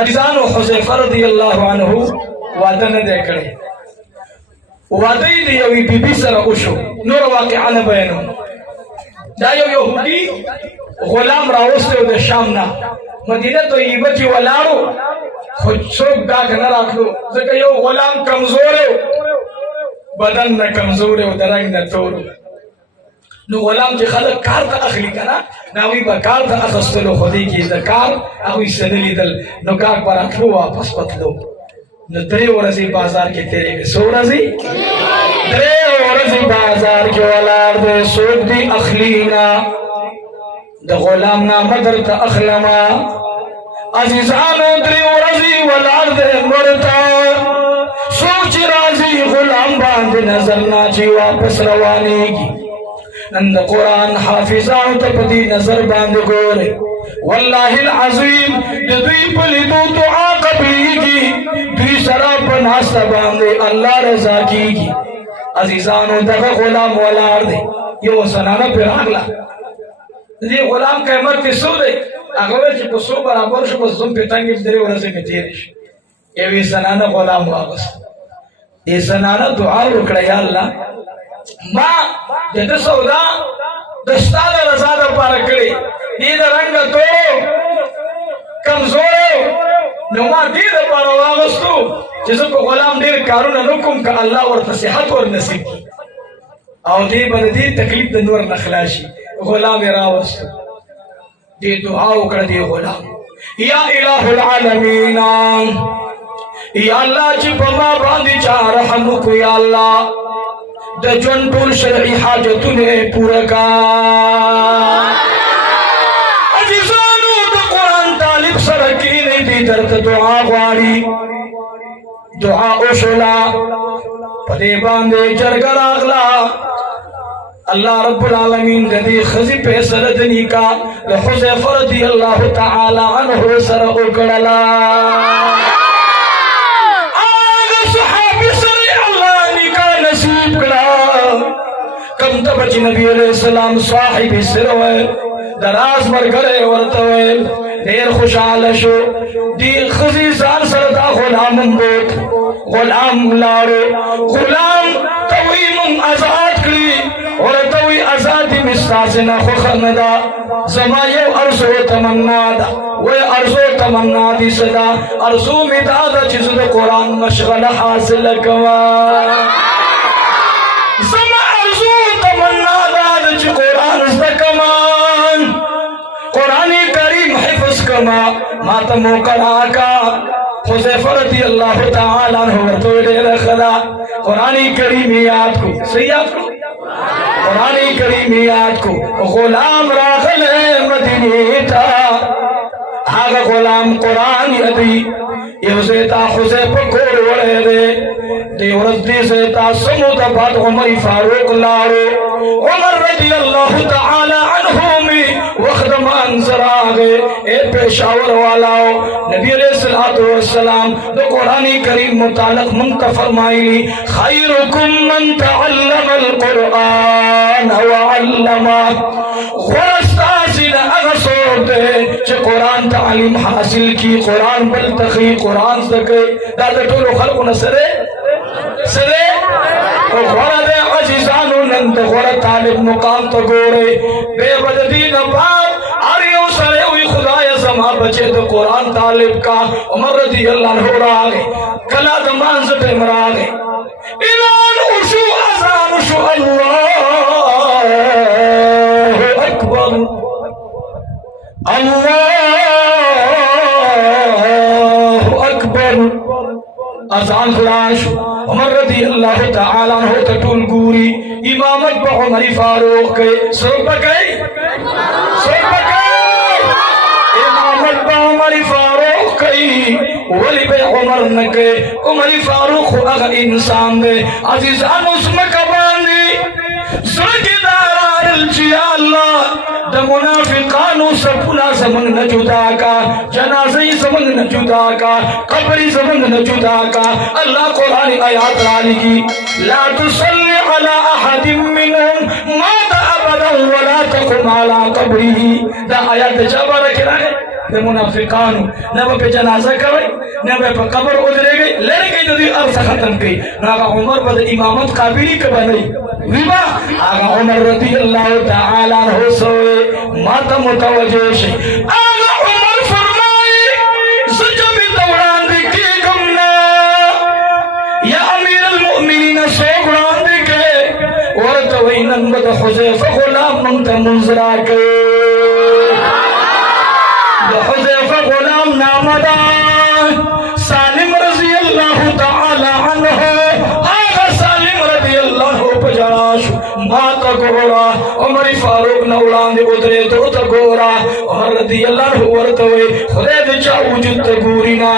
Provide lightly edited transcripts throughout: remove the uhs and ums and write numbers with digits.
अजीजान हुज़ैफा रज़ियल्लाहु अन्हु वादा न दे करे वादा ही दिया हुई बीबी सरा उशो नूर वाक़िआ न बयानो दायो यहूदी गुलाम रावस्ते उधर शामना मदीना तो इबती वलारो खुद सोक दाग न रखो जब यो गुलाम कमजोर है बदन न कमजोर है उधरंग न तोरो नो गुलाम जो खलक कार का अखली करा नावी बकार का अखस्तलो खुदी की ज़कार अभी सदली दल नो कार पर अखलो वापस पतलो नो दरे औरज़ी बाजार के तेरे के सोरज़ी दरे औरज़ी बाजार के वालार दे सोक दी अखलीना द गुलाम ना मदर ता अखलमा अजीज़ानो दरे औरज़ी वालार दे मरता सोच राज़ी गुलाम बांध नजर नाची वापस रवानी की नंद कुरान हाफिजान तपदी नजर बांध गोरे वल्लाहिल अज़ीम यदुई पली दो दुआ कबीगी दुई शराब नास्ता बांधे अल्लाह रज़ा कीगी अजीजानो दगा गुलाम वालार दे ये वो सनाना पे आगला ये गुलाम का मर के सो दे अगर जो सो बराबर शो बस तुम पितांगे तेरे वरसे में तेरे ये भी सनाना गुलाम वापस ये सनाना दुआ रुकड़ा या अल्लाह माँ जैसे सौदा दस्ताना रज़ादा पारकड़े नींद रंग तो कमजोर नुमा दीद पारवागस्तु जैसे को गुलाम दीर कारून अनुकुम का अल्लाह और नसीहत और नसीब की और दी बददी तकलीफ दनवर नखलाशी गुलाम रावस्तु दी दुआ उकड़ दी गुलाम या इलाहुल आलमीन या अल्लाह जी बमा बांधी चाह रहमु को या अल्लाह द जंटुल शरई हाजतुने पूरा का अजीजानु द कुरान तालिब सरकी ने दी दर्द दुआ वारी दुआ उशला पदे बांधे जरगर आगला अल्लाह रब्बुल आलमीन गदी खजी पे सरदनी का हुज़ैफा रज़ियल्लाहु तआला अन्हु सर उकड़ला कम तबच नबी अलैहिस्सलाम साहिब सिरवे दराज मर गए वरतवे देर खुशाल शो दी खजी जान सरदा गुलाम बोत गुलाम लारो गुलाम तवी मुम आजाद करी और तवी आजादी मिस्ताजना खुखनदा जमायो अर्जो तमन्ना दा वे अर्जो तमन्ना दी सदा अर्जो मिदाद जिस कुरान मशगल हासिल कवा मातमो कराका हुज़ैफा रज़ियल्लाहु तआला अन्हु तो रखला कुरानी करीमियात को सही आपको कुरानी करीमियात को गुलाम राखले मदीने था आगा गुलाम कुरान यदि युज़ेता हुज़ैफा को वरे दे देवरती से ता समुद बाद उमर फारूक लारो उमर रज़ियल्लाहु तआला अन्हु में वक्त मंजर आ गए ए पेशावर वालाओ नबी अलैहिस्सलातु वस्सलाम तो कुरानी करीम मुतालिक मुनका फरमाई खैरुकुम मन तअल्लमल कुरान व अल्लमा वरस्तासिन अगसोते जो कुरान तालीम हासिल की कुरान बलतखी कुरान सके दादा टोलो खल्क नसरे सरे और वरद अजीजानु नंद वर तालिब मुकाम तो गोरे बेबददीन बात आरियो सरे हुई खुदाया समा बचे तो कुरान तालिब का उमर रज़ियल्लाहु अन्हु रागे कला दमान से मरागे इलान उशु अज़ान उशु अल्लाह अकबर अल्लाह अकबर अज़ान खुलाश उमर रज़ियल्लाहु तआला अन्हु तटुल गुरी इमामत पे उमर फारूक के सब गए इमामत पे उमर फारूक की वली पे उमर न के उमर फारूक अगर इंसान दे अजीजान उसमें कबानी सुरगिदार जिया अल्लाह द मुनाफिकानो सपुना समन न जुदा का जनाज़े समन न जुदा का कब्री समन न जुदा का अल्लाह कुरानी आयत रानी की ला तुसल्ली अला अहदिम मिनहुम मात अबदा वला तकुम अला कब्रिही दा आयत जबर के ते मुनाफिकान न पे जनाजा करे न पे कब्र उजरे गई लड़ गई तो अर्थ खत्म की नागा उमर बद इमामत काबिली के बनी विवा आगा उमर रदियल्लाहु ताला अन्हु सोए माता मुतवज्जो से आगा उमर फरमाए सजब दौरान की गमना या अमीर المؤمنین सो गुरान के और तो वैनन बद हुज़ैफा गुलाम मंत मुजरा के हुज़ैफा गुलाम नामदा सालिम रज़ी अल्लाह ताला अन्हु आगा सालिम रज़ी अल्लाह पजाश माता गोरा उमर फारूक नौलान उदरे तो गोरा उमर रज़ी अल्लाह वरतवे खुदा दे चा वजूद तगूरिना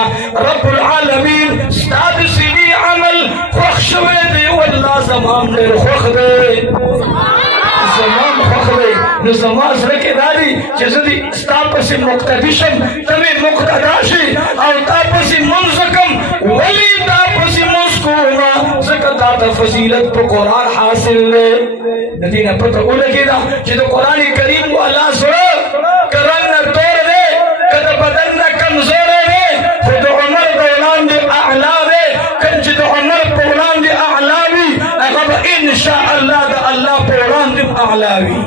रब्बुल आलमीन स्ताद सिनी अमल खुशवे दे वल्लाह ज़मान दे खुख दे ज़मान खुख दे न ज़मान सके दारी जैसे स्ताप से मुक्तदिशम तमे मुक्तदाशी और ताप से मुनज़कम वली ताप से मुस्कुरा ज़कता ता फजीलत पे कुरान हासिल ले नदीना पता उलगेदा जो कुरान करीम को अल्लाह सुनो करन न तोड़ दे कद बदन न कमजोर दे खुद उमर दौलान दे अहला दे कंज दे उमर दौलान दे अहलावी अब इंशाअल्लाह द अल्लाह दौलान दे अहलावी